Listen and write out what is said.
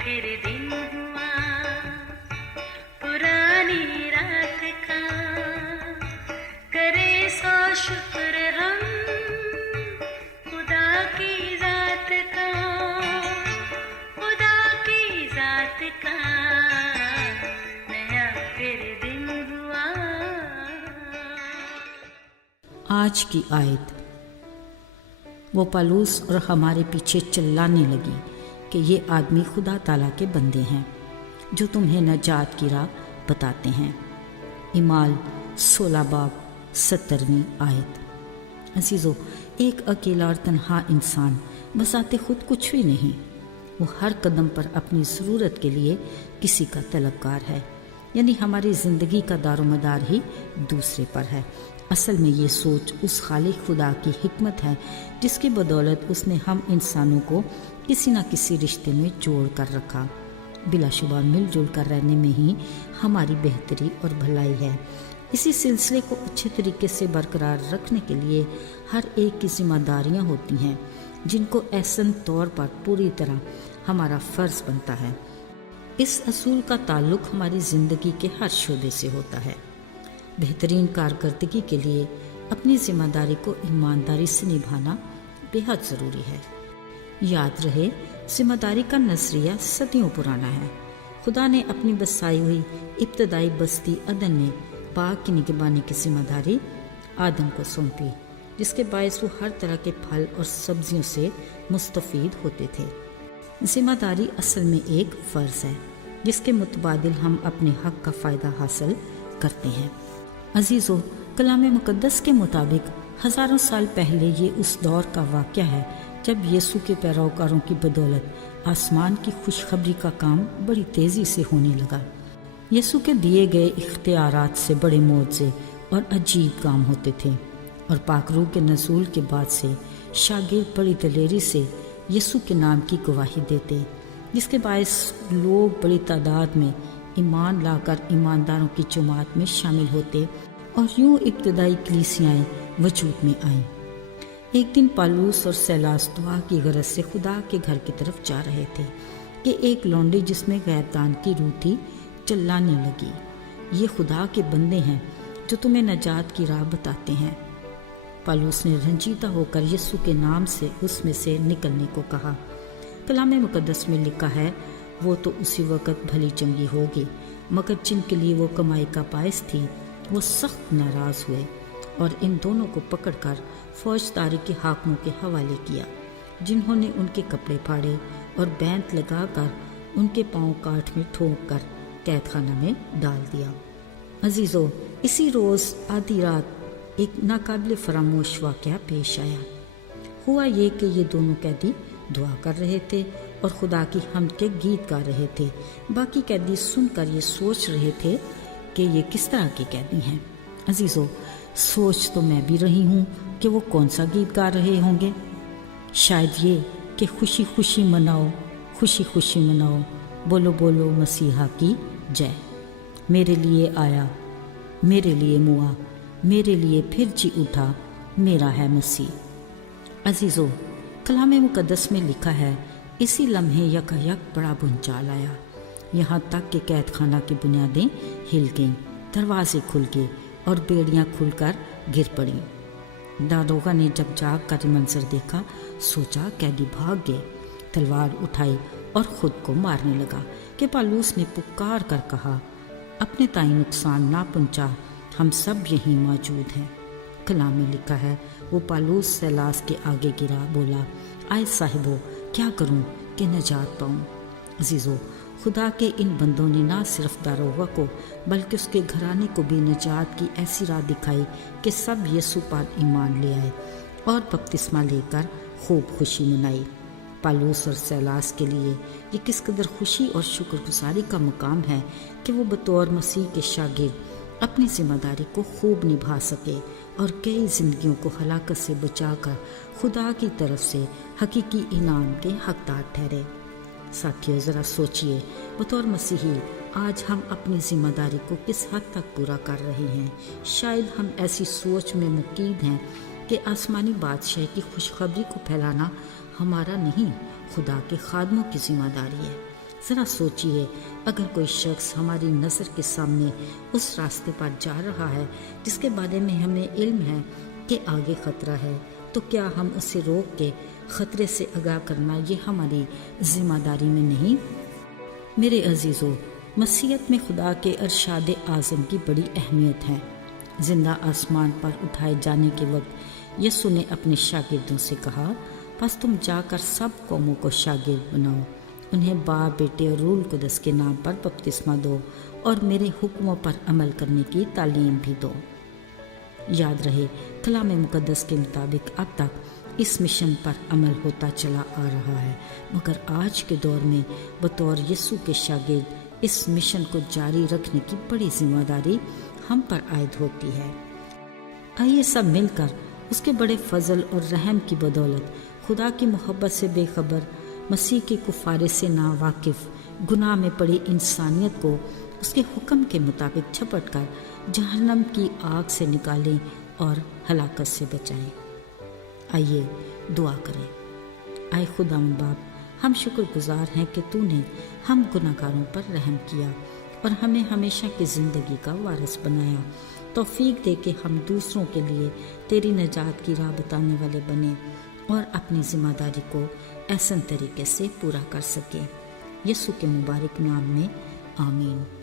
फिर दिन हुआ पुरानी रात का, करे सो शुक्र हम खुदा की जात का, खुदा की जात का, नया फिर दिन हुआ। आज की आयत। वो पालूस और हमारे पीछे चिल्लाने लगी कि ये आदमी खुदा ताला के बंदे हैं जो तुम्हें नजात की राह बताते हैं। इमाल 16 बाब 17वीं आयत। अजीज़ो, एक अकेला और तन्हा इंसान बसाते खुद कुछ भी नहीं। वो हर कदम पर अपनी ज़रूरत के लिए किसी का तलबगार है, यानी हमारी ज़िंदगी का दारोमदार ही दूसरे पर है। असल में ये सोच उस खालिक खुदा की हिकमत है जिसकी बदौलत उसने हम इंसानों को किसी न किसी रिश्ते में जोड़ कर रखा। बिलाशुबा मिलजुल कर रहने में ही हमारी बेहतरी और भलाई है। इसी सिलसिले को अच्छे तरीके से बरकरार रखने के लिए हर एक की जिम्मेदारियां होती हैं जिनको ऐसन तौर पर पूरी तरह हमारा फ़र्ज़ बनता है। इस असूल का ताल्लुक़ हमारी ज़िंदगी के हर शोबे से होता है। बेहतरीन कारकर्दगी के लिए अपनी जिम्मेदारी को ईमानदारी से निभाना बेहद ज़रूरी है। याद रहे, जिम्मेदारी का नज़रिया सदियों पुराना है। खुदा ने अपनी बसाई हुई इब्तदाई बस्ती अदन में बाग की निगरानी की जिम्मेदारी आदम को सौंपी, जिसके बायस वो हर तरह के फल और सब्जियों से मुस्तफ़ीद होते थे। जिम्मेदारी असल में एक फ़र्ज़ है जिसके मुतबादिल हम अपने हक़ का फ़ायदा हासिल करते हैं। अजीज़ो, कलाम मुक़द्दस के मुताबिक हज़ारों साल पहले ये उस दौर का वाक़या है जब यीशु के पैरोकारों की बदौलत आसमान की खुशखबरी का काम बड़ी तेज़ी से होने लगा। यीशु के दिए गए इख्तियारात से बड़े मौज़े और अजीब काम होते थे, और पाक रूह के नज़ूल के बाद से शागिर्द बड़ी दलेरी से यीशु के नाम की गवाही देते, जिसके बायस लोग बड़ी तादाद में ईमान लाकर ईमानदारों की जमात में शामिल होते और यूं इब्तदाई कलीसियाएं वजूद में आईं। एक दिन पालूस और सैलास दुआ की गरज से खुदा के घर की तरफ जा रहे थे कि एक लौंडी जिसमें गैरदान की रूह थी चिल्लाने लगी, ये खुदा के बंदे हैं जो तुम्हें नजात की राह बताते हैं। पालूस ने रंजीदा होकर यीशु के नाम से उसमें से निकलने को कहा। कलाम मुक़द्दस में लिखा है, वो तो उसी वक़्त भली चंगी होगी, मगर जिनके लिए वो कमाई का बायस थी वो सख्त नाराज़ हुए और इन दोनों को पकड़कर फौजदारी के हाकिमों के हवाले किया, जिन्होंने उनके कपड़े फाड़े और बैंत लगाकर उनके पांव काठ में ठोंक कर कैद खाना में डाल दिया। अजीज़ों, इसी रोज़ आधी रात एक नाकाबिल फरामोश वाक़या पेश आया। हुआ ये कि ये दोनों कैदी दुआ कर रहे थे और खुदा की हम्द के गीत गा रहे थे। बाकी कैदी सुनकर ये सोच रहे थे कि ये किस तरह के कैदी हैं। अजीज़ों, सोच तो मैं भी रही हूँ कि वो कौन सा गीत गा रहे होंगे। शायद ये कि खुशी खुशी मनाओ, खुशी खुशी मनाओ, बोलो बोलो मसीहा की जय, मेरे लिए आया, मेरे लिए मुआ, मेरे लिए फिर जी उठा, मेरा है मसीह। अजीज़ों, कलाम मुक़द्दस में लिखा है, इसी लम्हे यकायक बड़ा भूचाल आया, यहाँ तक कि कैद खाना की बुनियादें हिल गईं, दरवाजे खुल गए और बेड़ियाँ खुलकर गिर पड़ीं। दारोगा ने जब जाग कर मंजर देखा, सोचा कैदी भाग गए, तलवार उठाई और ख़ुद को मारने लगा कि पालूस ने पुकार कर कहा, अपने ताई नुकसान ना पहुँचा, हम सब यहीं मौजूद हैं। कलाम में लिखा है, वो पालूस सैलास के आगे गिरा, बोला, आए साहिबो, क्या करूं कि नजात पाऊं। अजीज़ों, खुदा के इन बंदों ने ना सिर्फ दारोगा को बल्कि उसके घराने को भी निजात की ऐसी राह दिखाई कि सब यीशु पर ईमान ले आए और बपतिस्मा लेकर खूब खुशी मनाई। पालूस और सैलास के लिए ये किस कदर खुशी और शुक्रगुजारी का मुकाम है कि वो बतौर मसीह के शागिर्द अपनी जिम्मेदारी को खूब निभा सके और कई ज़िंदगियों को हलाकत से बचाकर खुदा की तरफ से हकीकी इनाम के हकदार ठहरे। साथियों, ज़रा सोचिए, बतौर मसीही आज हम अपनी जिम्मेदारी को किस हद तक पूरा कर रहे हैं। शायद हम ऐसी सोच में मुकीद हैं कि आसमानी बादशाह की खुशखबरी को फैलाना हमारा नहीं, खुदा के खादमों की जिम्मेदारी है। ذرا سوچیے، اگر کوئی شخص ہماری نظر کے سامنے اس راستے پر جا رہا ہے جس کے بارے میں ہمیں علم ہے کہ آگے خطرہ ہے، تو کیا ہم اسے روک کے خطرے سے آگاہ کرنا یہ ہماری ذمہ داری میں نہیں؟ میرے عزیزو، مسیحیت میں خدا کے ارشاد اعظم کی بڑی اہمیت ہے۔ زندہ آسمان پر اٹھائے جانے کے وقت یسوع نے اپنے شاگردوں سے کہا، پس تم جا کر سب قوموں کو شاگرد بناؤ، انہیں باپ، بیٹے اور روح القدس کے نام پر بپتسمہ دو اور میرے حکموں پر عمل کرنے کی تعلیم بھی دو۔ یاد رہے، کلام مقدس کے مطابق اب تک اس مشن پر عمل ہوتا چلا آ رہا ہے، مگر آج کے دور میں بطور یسوع کے شاگرد اس مشن کو جاری رکھنے کی بڑی ذمہ داری ہم پر عائد ہوتی ہے۔ آئیے سب مل کر اس کے بڑے فضل اور رحم کی بدولت خدا کی محبت سے بے خبر، مسیح کے کفارے سے ناواقف، گناہ میں پڑی انسانیت کو اس کے حکم کے مطابق جھپٹ کر جہنم کی آگ سے نکالیں اور ہلاکت سے بچائیں۔ آئیے دعا کریں۔ اے خداوند باپ، ہم شکر گزار ہیں کہ تو نے ہم گناہ گاروں پر رحم کیا اور ہمیں ہمیشہ کی زندگی کا وارث بنایا۔ توفیق دے کہ ہم دوسروں کے لیے تیری نجات کی راہ بتانے والے بنیں اور اپنی ذمہ داری کو احسن طریقے سے پورا کر سکیں۔ یسوع کے مبارک نام میں آمین۔